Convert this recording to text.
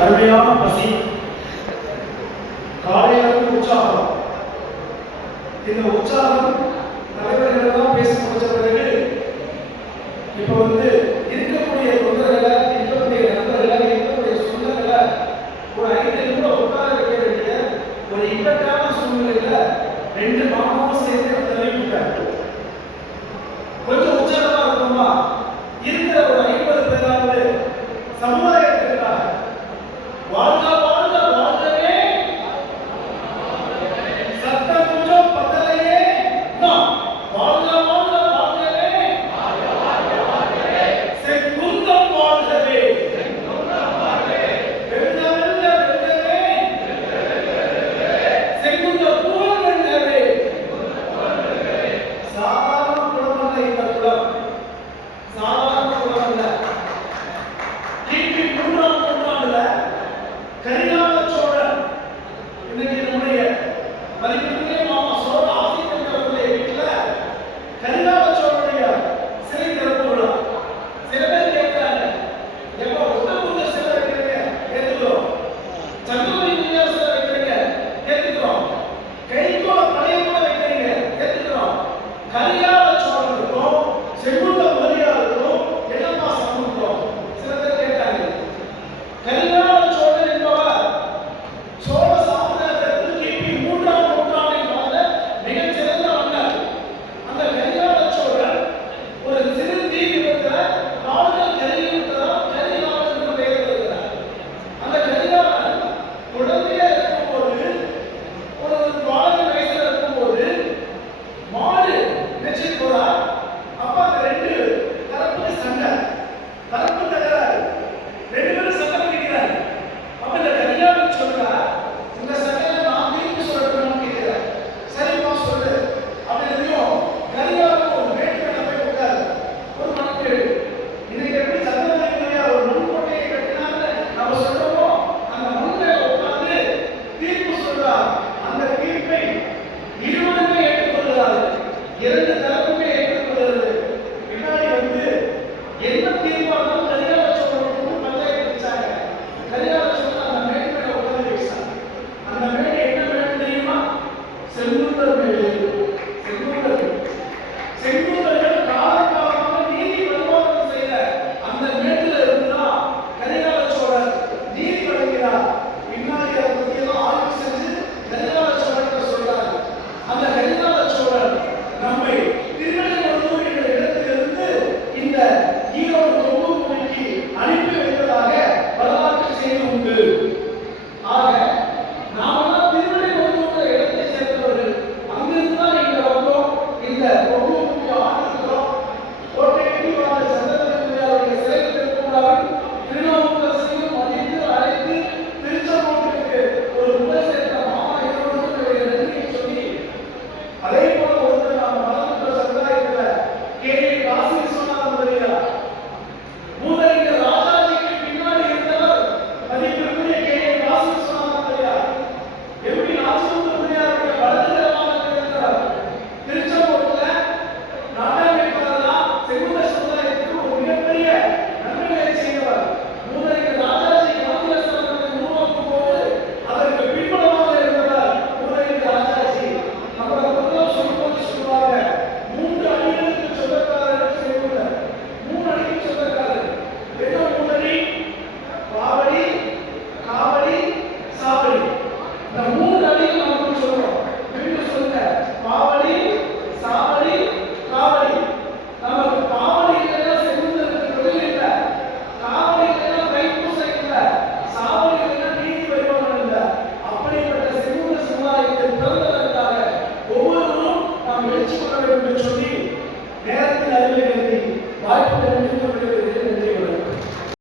அருமையான பசி. காலையிலிருந்து உற்சாகம். இந்த உற்சாகம் தலைவர்களெல்லாம் பேசி முடிச்ச பிறகு இப்போ வந்து இருக்கக்கூடிய தொண்டர்களை இருக்கக்கூடிய நண்பர்களை இருக்கக்கூடிய சொந்தங்களை ஒரு ஐந்து நிமிடம் உட்கார வைக்க வேண்டிய ஒரு இக்கட்டான சூழ்நிலையில ரெண்டு மாமாவும் சேர்ந்து தள்ளி இரண்டு